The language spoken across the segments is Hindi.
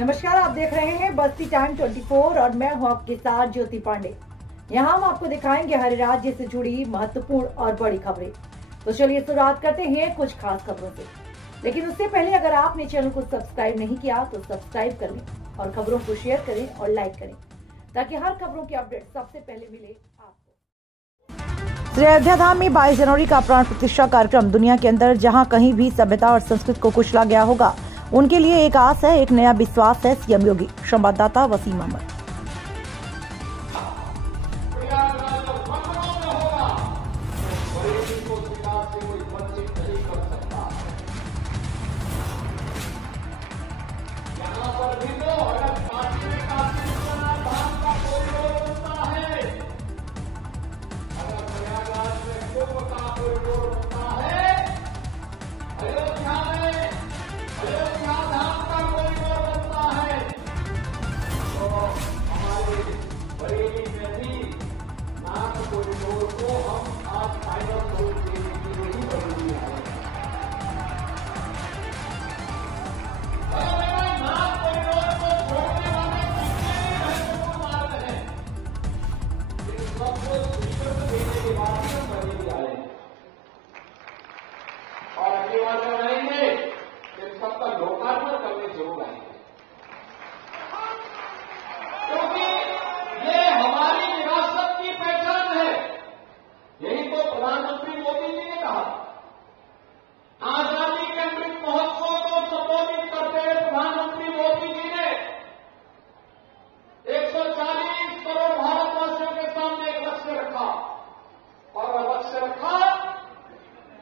नमस्कार, आप देख रहे हैं बस्ती टाइम 24 और मैं हूं आपके साथ ज्योति पांडे। यहां हम आपको दिखाएंगे हर राज्य से जुड़ी महत्वपूर्ण और बड़ी खबरें। तो चलिए शुरुआत करते हैं कुछ खास खबरों से। लेकिन उससे पहले अगर आपने चैनल को सब्सक्राइब नहीं किया तो सब्सक्राइब कर लें और खबरों को शेयर करें और लाइक करें ताकि हर खबरों की अपडेट सबसे पहले मिले आपको। श्री अयोध्या धाम में 22 जनवरी का प्राण प्रतिष्ठा कार्यक्रम दुनिया के अंदर जहां कहीं भी सभ्यता और संस्कृति को कुचला गया होगा, उनके लिए एक आस है, एक नया विश्वास है। सीएम योगी। संवाददाता वसीम अहमद। और अगली बार जब आएंगे तो सबका लोकार्पण करने जरूर आएंगे, क्योंकि ये हमारी विरासत की पहचान है। यही तो प्रधानमंत्री मोदी जी ने कहा। आजादी के अमृत महोत्सव को संबोधित करते हुए प्रधानमंत्री मोदी जी ने 140 करोड़ भारतवासियों के सामने एक लक्ष्य रखा और लक्ष्य रखा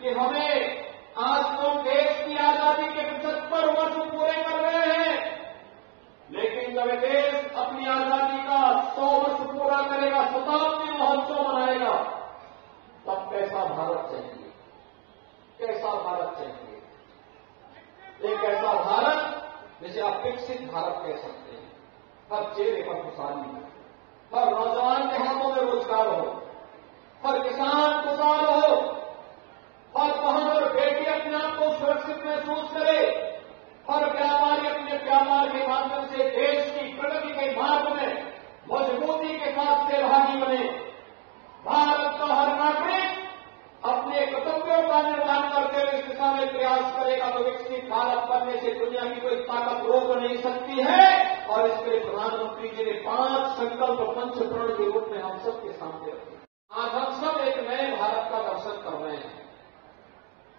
कि हमें आज तो देश की आजादी के 75 वर्ष पूरे कर रहे हैं, लेकिन जब देश अपनी आजादी का 100 वर्ष पूरा करेगा, शताब्दी महोत्सव मनाएगा, तब कैसा भारत चाहिए, कैसा भारत चाहिए? एक ऐसा भारत जिसे आप विकसित भारत कह सकते हैं। हर चेहरे पर खुशहाली हो, हर नौजवान के हाथों में रोजगार हो, हर किसान खुशहाल हो, हर बहन और बेटी अपने आप को सुरक्षित महसूस करे, हर व्यापारी अपने व्यापार के माध्यम से देश की प्रगति के मार्ग में मजबूती के साथ सहभागी बने। भारत का हर नागरिक अपने कर्तव्यों का निर्वहन करते हुए इस दिशा में प्रयास करेगा तो विकसित भारत बनने से दुनिया की कोई ताकत रोक नहीं सकती है। और इसके लिए प्रधानमंत्री जी ने 5 संकल्प पंचप्रण के रूप में हम सबके सामने रखे। आज हम सब एक नए भारत का दर्शन कर रहे हैं,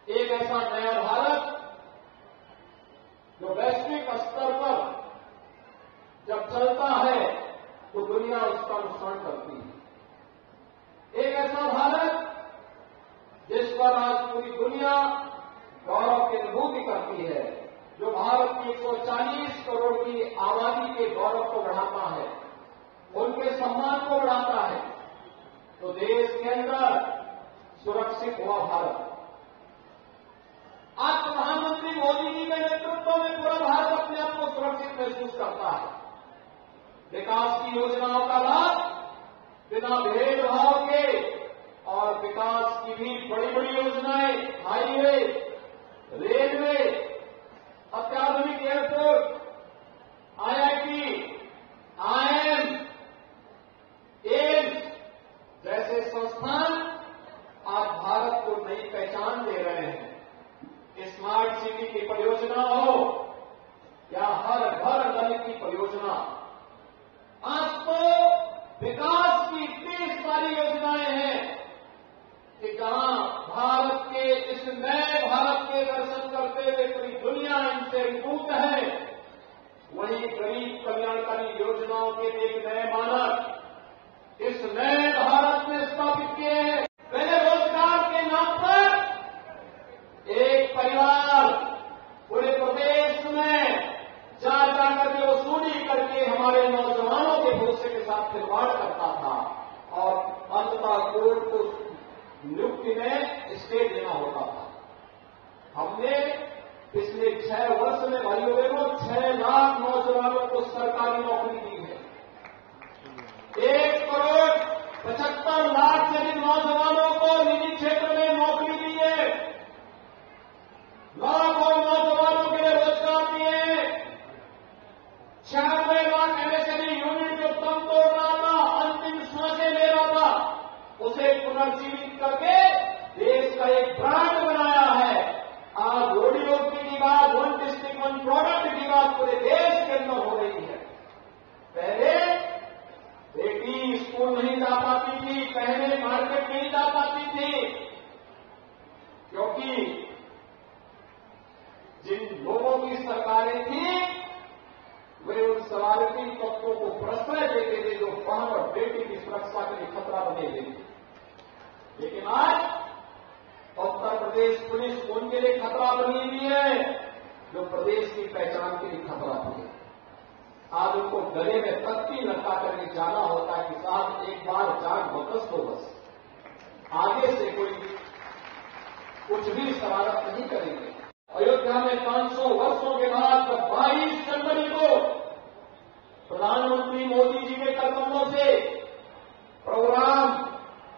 एक ऐसा नया भारत जो वैश्विक स्तर पर जब चलता है तो दुनिया उसका अनुसरण करती है। एक ऐसा भारत जिस पर आज पूरी दुनिया गौरव की अनुभूति करती है, जो भारत की 140 करोड़ की आबादी के गौरव को बढ़ाता है, उनके सम्मान को बढ़ाता है। तो देश के अंदर सुरक्षित हुआ भारत। आज प्रधानमंत्री मोदी जी के नेतृत्व में पूरा भारत अपने आप को सुरक्षित महसूस करता है। विकास की योजनाओं का लाभ बिना भेदभाव के और विकास की भी बड़ी बड़ी योजनाएं, हाईवे, रेलवे, अत्याधुनिक एयरपोर्ट, आईआईटी, आईआईएम, एम्स जैसे संस्थान आज भारत को नई पहचान दे रहे हैं। स्मार्ट सिटी की परियोजना हो या हर घर नल की परियोजना, आज तो विकास की इतनी सारी योजनाएं हैं कि जहां भारत के इस नए भारत के दर्शन करते हुए पूरी दुनिया इनसे विमुक्त है, वहीं गरीब कल्याणकारी योजनाओं के एक नए मानक इस नए भारत में स्थापित किए हैं। पहले रोजगार के नाम पर एक परिवार पूरे प्रदेश में जा जाकर के वसूली करके हमारे नौजवानों के भविष्य के साथ खिलवाड़ करता था और अंततः कोर्ट को नियुक्ति में स्टे देना होता था। हमने पिछले 6 वर्ष में भाइयों बहनों 6 लाख नौजवानों को सरकारी नौकरी दी है। 1 करोड़ 75 लाख से अधिक नौजवानों को निजी क्षेत्र में नौकरी दी है। लाखों नौजवानों के लिए रोजगार दिए। पुनर्जीवित करके देश का एक ब्रांड बनाया है। आज रोडियोगी की बात, वन डिस्ट्रिक्ट वन प्रोडक्ट की बात पूरे देश के अंदर हो रही है। पहले बेटी स्कूल नहीं जा पाती थी, पहले मार्केट नहीं जा पाती थी, क्योंकि जिन लोगों की सरकारें थी वे उन शरारती तत्वों को प्रश्रय देते थे जो बहन और बेटी की सुरक्षा के लिए खतरा बने हुए थे। लेकिन आज उत्तर प्रदेश पुलिस उनके लिए खतरा बनी हुई है जो प्रदेश की पहचान के लिए खतरा बने। आज उनको गले में तख्ती लटका करके जाना होता है कि साहब एक बार जान वापस दो, बस आगे से कोई कुछ भी शरारत नहीं करेंगे। अयोध्या में 500 वर्षों के बाद जब 22 जनवरी को प्रधानमंत्री मोदी जी के कदमों से प्रोग्राम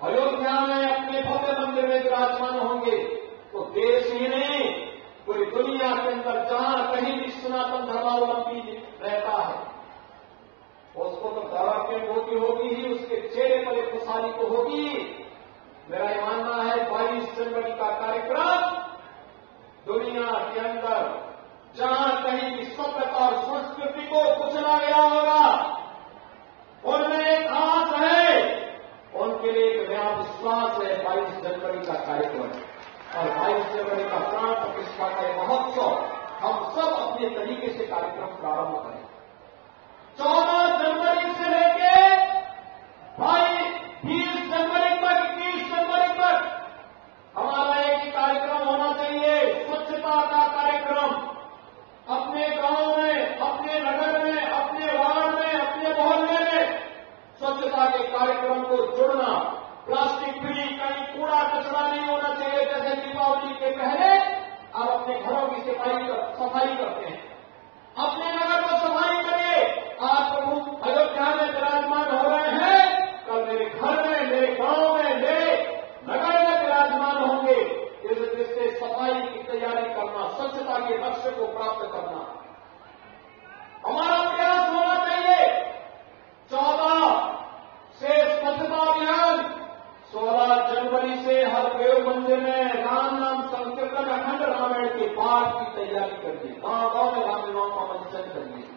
अयोध्या में अपने भव्य मंदिर में विराजमान होंगे तो देश ही नहीं पूरी दुनिया के अंदर जहां कहीं भी सनातन धर्मावलंबी रहता है उसको तो गौरव होगी ही, उसके चेहरे पर एक खुशहाली तो होगी। मेरा यह मानना है 22 जनवरी का कार्यक्रम दुनिया के अंदर जहां कहीं भी सभ्यता और संस्कृति को कुचला गया होगा उनमें एक आस है, उनके लिए एक नया विश्वास है 22 जनवरी का कार्यक्रम। और 22 जनवरी का प्राण प्रतिष्ठा का यह महोत्सव हम सब अपने तरीके से कार्यक्रम प्रारंभ करें। 14 जनवरी से लेके 20 जनवरी तक, 21 जनवरी तक हमारा एक ही कार्यक्रम होना चाहिए, स्वच्छता का कार्यक्रम। अपने गांव में, अपने नगर में, अपने वार्ड में, अपने मोहल्ले में स्वच्छता के कार्यक्रम को जुड़ना। प्लास्टिक फ्री, कहीं कूड़ा कचरा नहीं होना चाहिए। जैसे दीपावली के पहले आप अपने घरों की सफाई करते हैं, अपने नगर में सफाई करिए। आज प्रभु अयोध्या में विराजमान हो रहे हैं, कल मेरे घर में, मेरे गांव में, मेरे नगर में विराजमान होंगे। इस दृष्टि से सफाई की तैयारी करना, स्वच्छता के लक्ष्य को प्राप्त करना हमारा प्रयास होना चाहिए। 14 से स्वच्छता अभियान, 16 जनवरी से हर देव मंदिर में राम नाम संकीर्तन अखंड रामायण के पाठ की तैयारी करिए, गांव-गांव में रामलीलाओं का मंचन करिए।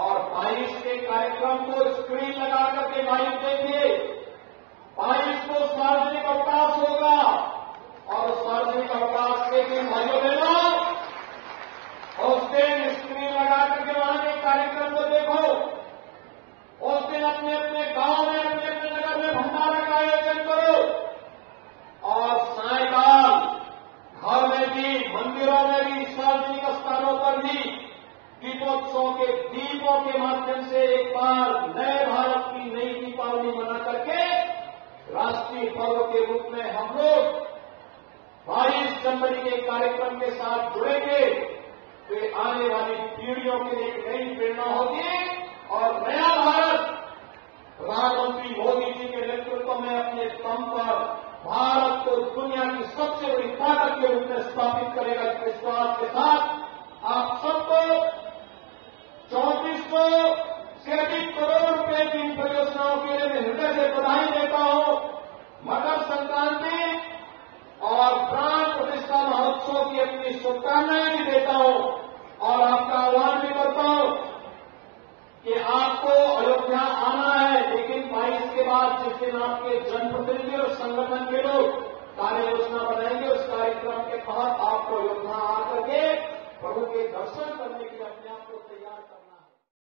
और 22 के कार्यक्रम को स्क्रीन लगा करके लाइव देखिए। 22 को सार्वजनिक अवकाश होगा और सार्वजनिक अवकाश के दिन भाइयों बहनों उस दिन स्क्रीन लगा करके वहां के कार्यक्रम को देखो। उस दिन अपने अपने गांव में, अपने अपने नगर में भंडारा का आयोजन करो और सायकाल घर में भी, मंदिरों में भी, सार्वजनिक स्थानों पर भी दीपोत्सव के दीपों के माध्यम से एक बार नए भारत की नई दीपावली मना करके राष्ट्रीय पर्व के रूप में हम लोग 22 जनवरी के कार्यक्रम के साथ जुड़ेंगे तो आने वाली पीढ़ियों के लिए एक नई प्रेरणा होगी और नया भारत प्रधानमंत्री मोदी जी के नेतृत्व में अपने दम पर भारत को दुनिया की सबसे बड़ी ताकत के रूप में स्थापित करेगा। इस विश्वास के साथ आप सबको 3400 से अधिक करोड़ रुपए की इन परियोजनाओं के लिए मैं हृदय से बधाई देता हूं। मकर संक्रांति और प्राण प्रतिष्ठा महोत्सव की अपनी शुभकामनाएं भी देता हूं और आपका आह्वान भी करता हूं कि आपको अयोध्या आना है, लेकिन 22 के बाद जिस दिन आपके जनप्रतिनिधि और संगठन के लोग कार्य योजना बनाएंगे उस कार्यक्रम के तहत आपको अयोध्या आकर के प्रभु के दर्शन करने के लिए अपने आप को